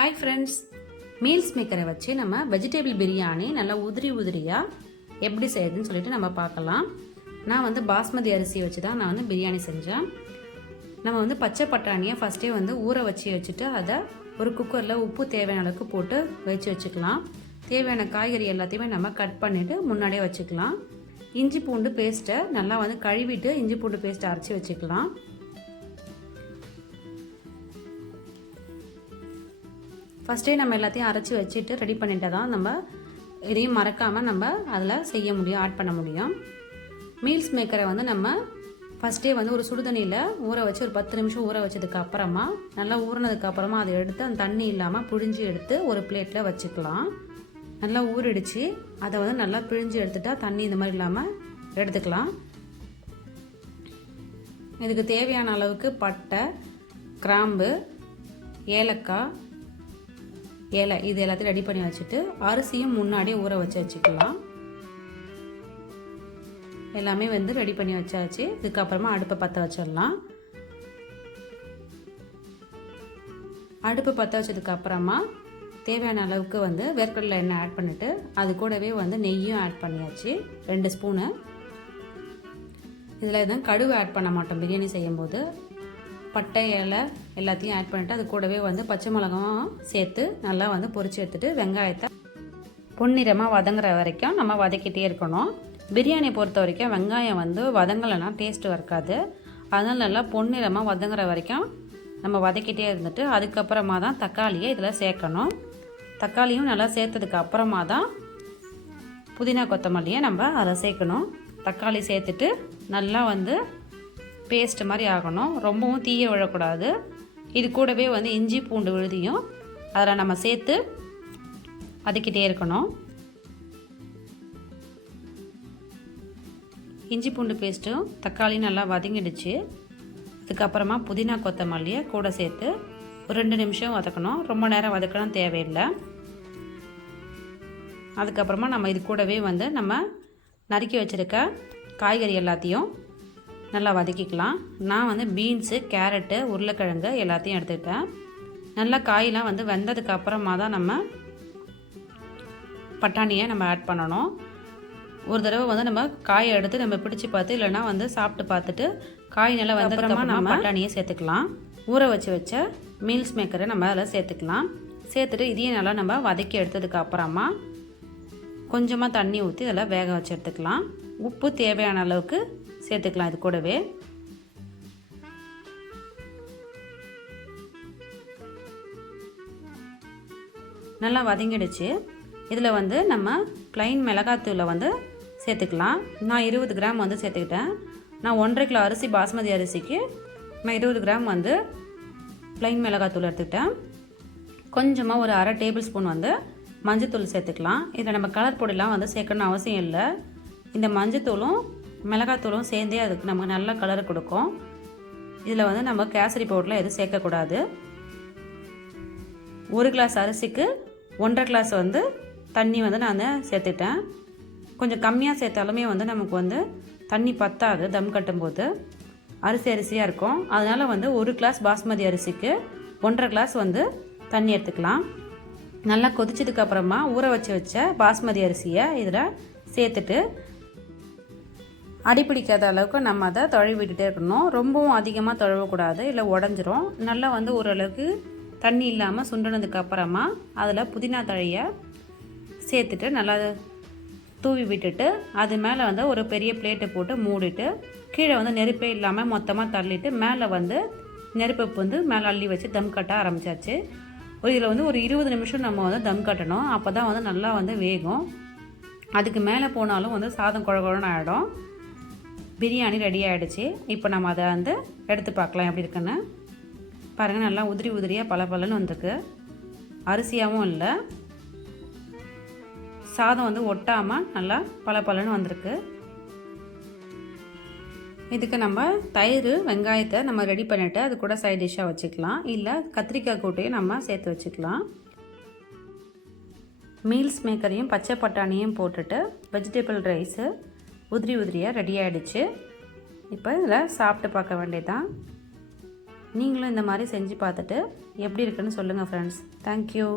Hi friends meals மேக்கரை வச்சு நம்ம vegetable biryani நல்லா உதிரி உதிரியாக எப்படி செய்யுதுன்னு சொல்லிட்டு நம்ம பார்க்கலாம். நான் வந்து பாஸ்மதி அரிசி வச்சு தான் நான் வந்து பிரியாணி செஞ்சேன். நம்ம வந்து பச்சை பட்டாணியை ஃபஸ்ட்டே வந்து ஊற வச்சு வச்சுட்டு அதை ஒரு குக்கரில் உப்பு தேவையான அளவுக்கு போட்டு வச்சு வச்சுக்கலாம். தேவையான காய்கறி எல்லாத்தையுமே நம்ம கட் பண்ணிவிட்டு முன்னாடியே வச்சுக்கலாம். இஞ்சி பூண்டு பேஸ்ட்டை நல்லா வந்து கழுவிட்டு இஞ்சி பூண்டு பேஸ்ட்டை அரைச்சி வச்சுக்கலாம். ஃபஸ்ட்டே நம்ம எல்லாத்தையும் அரைச்சி வச்சுட்டு ரெடி பண்ணிட்டு தான் நம்ம எதையும் மறக்காமல் நம்ம அதில் செய்ய முடியும் ஆட் பண்ண முடியும். மீல்ஸ் மேக்கரை வந்து நம்ம ஃபஸ்ட்டே வந்து ஒரு சுடுதண்ணியில் ஊற வச்சு ஒரு பத்து நிமிஷம் ஊற வச்சதுக்கு அப்புறமா நல்லா ஊறினதுக்கு அப்புறமா அதை எடுத்து அந்த தண்ணி இல்லாமல் புழிஞ்சு எடுத்து ஒரு பிளேட்டில் வச்சுக்கலாம். நல்லா ஊறிடுச்சு. அதை வந்து நல்லா பிழிஞ்சு எடுத்துட்டா தண்ணி இந்த மாதிரி இல்லாமல் எடுத்துக்கலாம். இதுக்கு தேவையான அளவுக்கு பட்டை கிராம்பு ஏலக்காய் இலை இது எல்லாத்தையும் ரெடி பண்ணி வச்சுட்டு அரிசியும் முன்னாடியே ஊற வச்சு வச்சுக்கலாம். எல்லாமே வந்து ரெடி பண்ணி வச்சாச்சு. இதுக்கப்புறமா அடுப்பை பற்ற வச்சிடலாம். அடுப்பு பற்ற வச்சதுக்கு அப்புறமா தேவையான அளவுக்கு வந்து வேர்க்கடலை எண்ணெய் ஆட் பண்ணிவிட்டு அது கூடவே வந்து நெய்யும் ஆட் பண்ணியாச்சு. ரெண்டு ஸ்பூனு இதில் எதுவும் கடுகு ஆட் பண்ண மாட்டோம். பிரியாணி செய்யும்போது பட்டை இலை எல்லாத்தையும் ஆட் பண்ணிவிட்டு அது கூடவே வந்து பச்சை மிளகாவும் சேர்த்து நல்லா வந்து பொரிச்சு எடுத்துகிட்டு வெங்காயத்தை பொன்னிறமாக வதங்குற வரைக்கும் நம்ம வதக்கிட்டே இருக்கணும். பிரியாணி பொறுத்த வரைக்கும் வெங்காயம் வந்து வதங்கலைன்னா டேஸ்ட்டு இருக்காது அதனால் நல்லா பொன்னிறமாக வதங்குற வரைக்கும் நம்ம வதக்கிட்டே இருந்துட்டு அதுக்கப்புறமா தான் தக்காளியை இதில் சேர்க்கணும். தக்காளியும் நல்லா சேர்த்ததுக்கு அப்புறமா தான் புதினா கொத்தமல்லியை நம்ம அதில் சேர்க்கணும் தக்காளி சேர்த்துட்டு நல்லா வந்து பேஸ்ட் மாதிரி ஆகணும். ரொம்பவும் தீய விழக்கூடாது. இது கூடவே வந்து இஞ்சி பூண்டு விழுதியும் அதில் நம்ம சேர்த்து வதக்கிட்டே இருக்கணும். இஞ்சி பூண்டு பேஸ்ட்டும் தக்காளியும் நல்லா வதங்கிடுச்சு. அதுக்கப்புறமா புதினா கொத்தமல்லியை கூட சேர்த்து ஒரு ரெண்டு நிமிஷம் வதக்கணும். ரொம்ப நேரம் வதக்கணும் தேவையில்லை. அதுக்கப்புறமா நம்ம இது கூடவே வந்து நம்ம நறுக்கி வச்சுருக்க காய்கறி எல்லாத்தையும் நல்லா வதக்கிக்கலாம். நான் வந்து பீன்ஸு கேரட்டு உருளைக்கிழங்கு எல்லாத்தையும் எடுத்துக்கிட்டேன். நல்லா காயெலாம் வந்து வெந்ததுக்கு அப்புறமா தான் நம்ம பட்டாணியை நம்ம ஆட் பண்ணணும். ஒரு தடவை வந்து நம்ம காயை எடுத்து நம்ம பிடிச்சி பார்த்து இல்லைன்னா வந்து சாப்பிட்டு பார்த்துட்டு காய் நல்லா வந்ததுக்கப்புறமா நம்ம பட்டாணியை சேர்த்துக்கலாம். ஊற வச்சு வச்ச மீல்ஸ் மேக்கரை நம்ம அதில் சேர்த்துக்கலாம். சேர்த்துட்டு இதையும் நல்லா நம்ம வதக்கி எடுத்ததுக்கு அப்புறமா கொஞ்சமாக தண்ணி ஊற்றி இதெல்லாம் வேக வச்சு எடுத்துக்கலாம். உப்பு தேவையான அளவுக்கு சேர்த்துக்கலாம் இது கூடவே. நல்லா வதங்கிடுச்சு. இதில் வந்து நம்ம ப்ளைன் மிளகாத்தூளை வந்து சேர்த்துக்கலாம். நான் இருபது கிராம் வந்து சேர்த்துக்கிட்டேன். நான் ஒன்றரை கிலோ அரிசி பாஸ்மதி அரிசிக்கு நான் இருபது கிராம் வந்து ப்ளைன் மிளகாத்தூள் எடுத்துக்கிட்டேன். கொஞ்சமாக ஒரு அரை டேபிள் ஸ்பூன் வந்து மஞ்சத்தூள் சேர்த்துக்கலாம். இதில் நம்ம கலர் பொடிலாம் வந்து சேர்க்கணும்னு அவசியம் இல்லை. இந்த மஞ்சத்தூளும் மிளகாத்தூளும் சேர்ந்தே அதுக்கு நமக்கு நல்ல கலர் கொடுக்கும். இதில் வந்து நம்ம கேசரி பவுடரில் எதுவும் சேர்க்கக்கூடாது. ஒரு கிளாஸ் அரிசிக்கு ஒன்றரை கிளாஸ் வந்து தண்ணி வந்து நான் சேர்த்துட்டேன். கொஞ்சம் கம்மியாக சேர்த்தாலுமே வந்து நமக்கு வந்து தண்ணி பத்தாது தம் கட்டும்போது. அரிசி அரிசியாக இருக்கும். அதனால் வந்து ஒரு கிளாஸ் பாஸ்மதி அரிசிக்கு ஒன்றரை கிளாஸ் வந்து தண்ணி எடுத்துக்கலாம். நல்லா கொதிச்சதுக்கப்புறமா ஊற வச்சு வச்ச பாஸ்மதி அரிசியை இதில் சேர்த்துட்டு அடிப்பிடிக்காத அளவுக்கு நம்ம அதை தொழவிட்டுட்டே இருக்கணும். ரொம்பவும் அதிகமாக தொழவக்கூடாது இல்லை உடஞ்சிரும். நல்லா வந்து ஓரளவுக்கு தண்ணி இல்லாமல் சுண்டினதுக்கு அப்புறமா அதில் புதினா தழையை சேர்த்துட்டு நல்லா தூவி விட்டுட்டு அது மேலே வந்து ஒரு பெரிய பிளேட்டை போட்டு மூடிட்டு கீழே வந்து நெருப்பே இல்லாமல் மொத்தமாக தள்ளிட்டு மேலே வந்து நெருப்பை வந்து மேலே அள்ளி வச்சு தம் கட்ட ஆரம்பிச்சாச்சு. ஒரு இதில் வந்து ஒரு இருபது நிமிஷம் நம்ம வந்து தம் கட்டணும். அப்போ தான் வந்து நல்லா வந்து வேகும். அதுக்கு மேலே போனாலும் வந்து சாதம் குழ குழன்னு ஆகிடும் பிரியாணி ரெடி ஆகிடுச்சு இப்போ நம்ம அதை வந்து எடுத்து பார்க்கலாம் எப்படி இருக்குன்னு. பாருங்கள் நல்லா உதிரி உதிரியாக பல பலன்னு வந்திருக்கு. அரிசியாகவும் இல்லை. சாதம் வந்து ஒட்டாமல் நல்லா பல பலன்னு வந்திருக்கு. இதுக்கு நம்ம தயிர் வெங்காயத்தை நம்ம ரெடி பண்ணிவிட்டு அது கூட சைட் டிஷ்ஷாக வச்சுக்கலாம். இல்லை கத்திரிக்காய் கூட்டையும் நம்ம சேர்த்து வச்சுக்கலாம். மீல்ஸ் மேக்கரையும் பச்சை பட்டாணியும் போட்டுட்டு வெஜிடபிள் ரைஸு உதிரி உதிரியாக ரெடி ஆகிடுச்சு இப்போ இதில் சாப்பிட்டு பார்க்க வேண்டியதான் நீங்களும் இந்த மாதிரி செஞ்சு பார்த்துட்டு எப்படி இருக்குன்னு சொல்லுங்கள் ஃப்ரெண்ட்ஸ் தேங்க்யூ